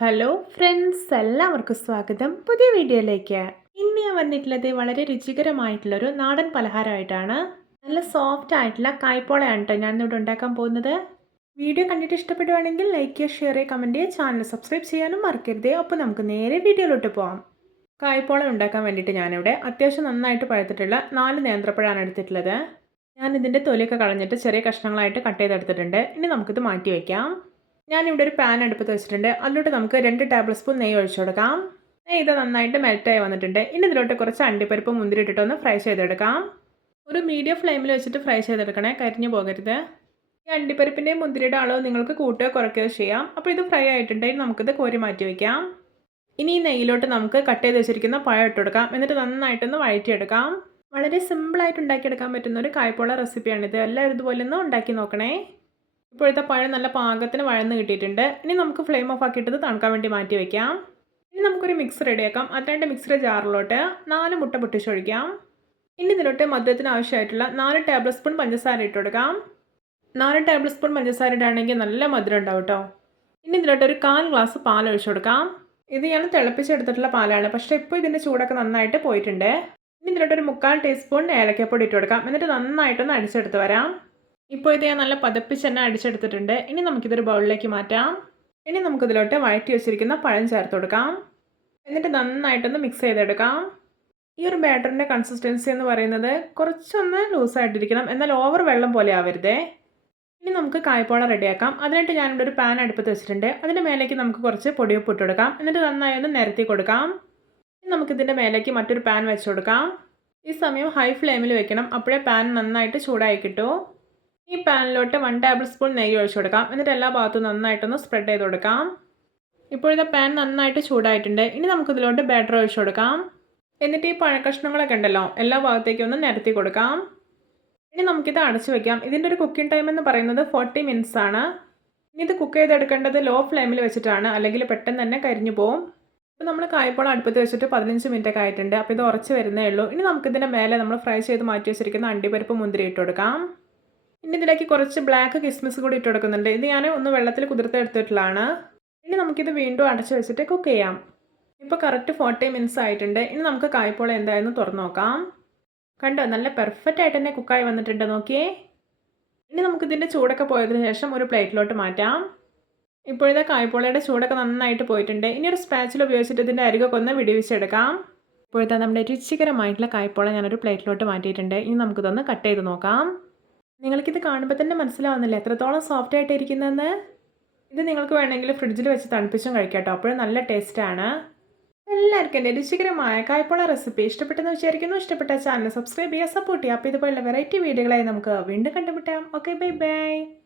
Hello friends എല്ലാവർക്കും സ്വാഗതം. പുതിയ വീഡിയോയിലേക്ക്. ഇന്ന് ഞാൻ വന്നിട്ടുള്ളത് വളരെ രുചികരമായിട്ടുള്ളൊരു നാടൻ പലഹാരമായിട്ടാണ്. നല്ല സോഫ്റ്റ് ആയിട്ടുള്ള കായ്പോളയാണ് കേട്ടോ ഞാൻ ഇവിടെ ഉണ്ടാക്കാൻ പോകുന്നത്. വീഡിയോ കണ്ടിട്ട് ഇഷ്ടപ്പെടുവാണെങ്കിൽ ലൈക്ക് ചെയ്യുക ഷെയർ ചെയ്യുക കമന്റ് ചെയ്യുക ചാനൽ സബ്സ്ക്രൈബ് ചെയ്യാനും മറക്കരുത്. അപ്പോൾ നമുക്ക് നേരെ വീഡിയോയിലോട്ട് പോകാം കായ്പോള ഉണ്ടാക്കാൻ വേണ്ടിയിട്ട് ഞാനിവിടെ അത്യാവശ്യം നന്നായിട്ട് പഴുത്തിട്ടുള്ള നാല് നേന്ത്രപ്പഴമാണ് എടുത്തിട്ടുള്ളത്. ഞാൻ ഇതിന്റെ തൊലിയൊക്കെ കളഞ്ഞിട്ട് ചെറിയ കഷ്ണങ്ങളായിട്ട് കട്ട് ചെയ്തെടുത്തിട്ടുണ്ട്. ഇനി നമുക്കിത് മാറ്റി വയ്ക്കാം ഞാനിവിടെ ഒരു പാൻ അടുപ്പത്ത് വെച്ചിട്ടുണ്ട്. അതിലോട്ട് നമുക്ക് രണ്ട് ടേബിൾ സ്പൂൺ നെയ്യ് ഒഴിച്ചു കൊടുക്കാം. നെയ്യ് ഇത് നന്നായിട്ട് മെൽറ്റായി വന്നിട്ടുണ്ട്. ഇനി ഇതിലോട്ട് കുറച്ച് അണ്ടിപ്പരിപ്പ് മുന്തിരി ഇട്ടിട്ടൊന്ന് ഫ്രൈ ചെയ്തെടുക്കാം. ഒരു മീഡിയം ഫ്ലെയിമിൽ വെച്ചിട്ട് ഫ്രൈ ചെയ്തെടുക്കണേ. കരിഞ്ഞു പോകരുത്. ഈ അണ്ടിപ്പരിപ്പിന്റെയും മുന്തിരിയുടെ അളവ് നിങ്ങൾക്ക് കൂട്ടുകയോ കുറയ്ക്കുകയോ ചെയ്യാം. അപ്പോൾ ഇത് ഫ്രൈ ആയിട്ടുണ്ടെങ്കിൽ നമുക്കിത് കോരി മാറ്റി വയ്ക്കാം ഇനി ഈ നെയ്യിലോട്ട് നമുക്ക് കട്ട് ചെയ്ത് വെച്ചിരിക്കുന്ന പഴം ഇട്ട് കൊടുക്കാം. എന്നിട്ട് നന്നായിട്ടൊന്ന് വഴറ്റിയെടുക്കാം. വളരെ സിമ്പിളായിട്ട് ഉണ്ടാക്കിയെടുക്കാൻ പറ്റുന്ന ഒരു കായ്പോള റെസിപ്പിയാണിത് എല്ലാവരും ഇതുപോലെ ഒന്ന് ഉണ്ടാക്കി നോക്കണേ. ഇപ്പോഴത്തെ പഴം നല്ല പാകത്തിന് വഴന്ന് കിട്ടിയിട്ടുണ്ട്. ഇനി നമുക്ക് ഫ്ലെയിം ഓഫ് ആക്കിയിട്ടത് തണുക്കാൻ വേണ്ടി മാറ്റി വയ്ക്കാം ഇനി നമുക്കൊരു മിക്സ് റെഡിയാക്കാം അതിന്റെ മിക്സർ ജാറിലോട്ട് നാല് മുട്ട പൊട്ടിച്ചൊഴിക്കാം ഇനി ഇതിലോട്ട് മധുരത്തിന് ആവശ്യമായിട്ടുള്ള നാല് ടേബിൾ സ്പൂൺ പഞ്ചസാര ഇട്ട് കൊടുക്കാം. നാല് ടേബിൾ സ്പൂൺ പഞ്ചസാര ഇടുകയാണെങ്കിൽ നല്ല മധുരം ഉണ്ടാവും കേട്ടോ ഇനി ഇതിലോട്ട് ഒരു കാൽ ഗ്ലാസ് പാൽ ഒഴിച്ചു കൊടുക്കാം. ഇത് ഞാൻ തിളപ്പിച്ചെടുത്തിട്ടുള്ള പാലാണ്. പക്ഷേ ഇപ്പോൾ ഇതിന്റെ ചൂടൊക്കെ നന്നായിട്ട് പോയിട്ടുണ്ട്. ഇനി ഇതിലോട്ട് ഒരു മുക്കാൽ ടീസ്പൂൺ ഏലക്കപ്പൊടി ഇട്ട് കൊടുക്കാം. എന്നിട്ട് നന്നായിട്ടൊന്ന് അടിച്ചെടുത്ത് വരാം. ഇപ്പോൾ ഇത് ഞാൻ നല്ല പതപ്പിച്ച് തന്നെ അടിച്ചെടുത്തിട്ടുണ്ട്. ഇനി നമുക്കിതൊരു ബൗളിലേക്ക് മാറ്റാം. ഇനി നമുക്കിതിലോട്ട് വഴറ്റി വെച്ചിരിക്കുന്ന പഴം ചേർത്ത് കൊടുക്കാം. എന്നിട്ട് നന്നായിട്ടൊന്ന് മിക്സ് ചെയ്തെടുക്കാം. ഈ ഒരു ബാറ്ററിന്റെ കൺസിസ്റ്റൻസി എന്ന് പറയുന്നത് കുറച്ചൊന്ന് ലൂസായിട്ടിരിക്കണം. എന്നാൽ ഓവർ വെള്ളം പോലെ ആവരുതേ. ഇനി നമുക്ക് കായ്പോള റെഡിയാക്കാം. അതിനായിട്ട് ഞാനിവിടെ ഒരു പാൻ അടുപ്പത്ത് വെച്ചിട്ടുണ്ട്. അതിന്റെ മേലേക്ക് നമുക്ക് കുറച്ച് പൊടിയുപ്പ് ഇട്ട് കൊടുക്കാം. എന്നിട്ട് നന്നായി ഒന്ന് നിരത്തി കൊടുക്കാം. ഇനി നമുക്കിതിന്റെ മേലേക്ക് മറ്റൊരു പാൻ വെച്ച് കൊടുക്കാം. ഈ സമയം ഹൈ ഫ്ലെയിമിൽ വെക്കണം. അപ്പോഴേ പാൻ നന്നായിട്ട് ചൂടായി കിട്ടൂ. ഈ പാനിലോട്ട് വൺ ടേബിൾ സ്പൂൺ നെയ്യ് ഒഴിച്ചു കൊടുക്കാം. എന്നിട്ട് എല്ലാ ഭാഗത്തും നന്നായിട്ടൊന്ന് സ്പ്രെഡ് ചെയ്ത് കൊടുക്കാം. ഇപ്പോഴത്തെ പാൻ നന്നായിട്ട് ചൂടായിട്ടുണ്ട്. ഇനി നമുക്കിതിലോട്ട് ബാറ്റർ ഒഴിച്ചു കൊടുക്കാം. എന്നിട്ട് ഈ പഴക്കഷ്ണങ്ങളൊക്കെ ഉണ്ടല്ലോ എല്ലാ ഭാഗത്തേക്കും ഒന്ന് നിരത്തി കൊടുക്കാം. ഇനി നമുക്കിത് അടച്ചു വെക്കാം. ഇതിന്റെ ഒരു കുക്കിംഗ് ടൈം എന്ന് പറയുന്നത് ഫോർട്ടി മിനിറ്റ്സ് ആണ്. ഇനി ഇത് കുക്ക് ചെയ്തെടുക്കേണ്ടത് ലോ ഫ്ലെയിമിൽ വെച്ചിട്ടാണ്. അല്ലെങ്കിൽ പെട്ടെന്ന് തന്നെ കരിഞ്ഞു പോകും ഇപ്പോൾ നമ്മൾ കായ്പോളം അടുപ്പത്ത് വെച്ചിട്ട് പതിനഞ്ച് മിനിറ്റ് ഒക്കെ ആയിട്ടുണ്ട്. അപ്പോൾ ഇത് ഉറച്ച് വരുന്നേ ഉള്ളൂ. ഇനി നമുക്കിതിന്റെ മേലെ നമ്മൾ ഫ്രൈ ചെയ്ത് മാറ്റി വെച്ചിരിക്കുന്ന അണ്ടിപ്പരിപ്പ് മുന്തിരി ഇട്ട് കൊടുക്കാം. ഇനി ഇതിലേക്ക് കുറച്ച് ബ്ലാക്ക് കിസ്മിസ് കൂടി ഇട്ട് കൊടുക്കുന്നുണ്ട്. ഇത് ഞാൻ ഒന്ന് വെള്ളത്തിൽ കുതിർത്തെടുത്തിട്ടുള്ളതാണ് ഇനി നമുക്കിത് വീണ്ടും അടച്ചു വെച്ചിട്ട് കുക്ക് ചെയ്യാം. ഇപ്പോൾ കറക്റ്റ് ഫോർട്ടി മിനിറ്റ്സ് ആയിട്ടുണ്ട്. ഇനി നമുക്ക് കായ്പോളം എന്തായെന്ന് തുറന്നു നോക്കാം. കണ്ടോ നല്ല പെർഫെക്റ്റ് ആയിട്ട് തന്നെ കുക്കായി വന്നിട്ടുണ്ട് നോക്കിയേ. ഇനി നമുക്കിതിന്റെ ചൂടൊക്കെ പോയതിന് ശേഷം ഒരു പ്ലേറ്റിലോട്ട് മാറ്റാം. ഇപ്പോഴത്തെ കായ്പോളയുടെ ചൂടൊക്കെ നന്നായിട്ട് പോയിട്ടുണ്ട്. ഇനി ഒരു സ്പാച്ചിൽ ഉപയോഗിച്ചിട്ട് ഇതിന്റെ അരികൊക്കെ ഒന്ന് വിടിവിച്ചെടുക്കാം. ഇപ്പോഴത്തെ നമ്മുടെ രുചികരമായിട്ടുള്ള കായ്പോള ഞാനൊരു പ്ലേറ്റിലോട്ട് മാറ്റിയിട്ടുണ്ട്. ഇനി നമുക്കിതൊന്ന് കട്ട് ചെയ്ത് നോക്കാം. നിങ്ങൾക്കിത് കാണുമ്പോൾ തന്നെ മനസ്സിലാവുന്നില്ല? എത്രത്തോളം സോഫ്റ്റ് ആയിട്ട് ഇരിക്കുന്നതെന്ന് ഇത് നിങ്ങൾക്ക് വേണമെങ്കിൽ ഫ്രിഡ്ജിൽ വെച്ച് തണുപ്പിച്ചും കഴിക്കാം കേട്ടോ അപ്പോഴും നല്ല ടേസ്റ്റാണ് എല്ലാവർക്കും എന്റെ രുചികരമായ കായ്പോള റെസിപ്പി ഇഷ്ടപ്പെട്ടെന്ന് വിചാരിക്കുന്നു. ഇഷ്ടപ്പെട്ട ചാനൽ സബ്സ്ക്രൈബ് ചെയ്യുക സപ്പോർട്ട് ചെയ്യുക. അപ്പോൾ ഇതുപോലുള്ള വെറൈറ്റി വീഡിയോകളായി നമുക്ക് വീണ്ടും കണ്ടുമുട്ടാം. Okay bye bye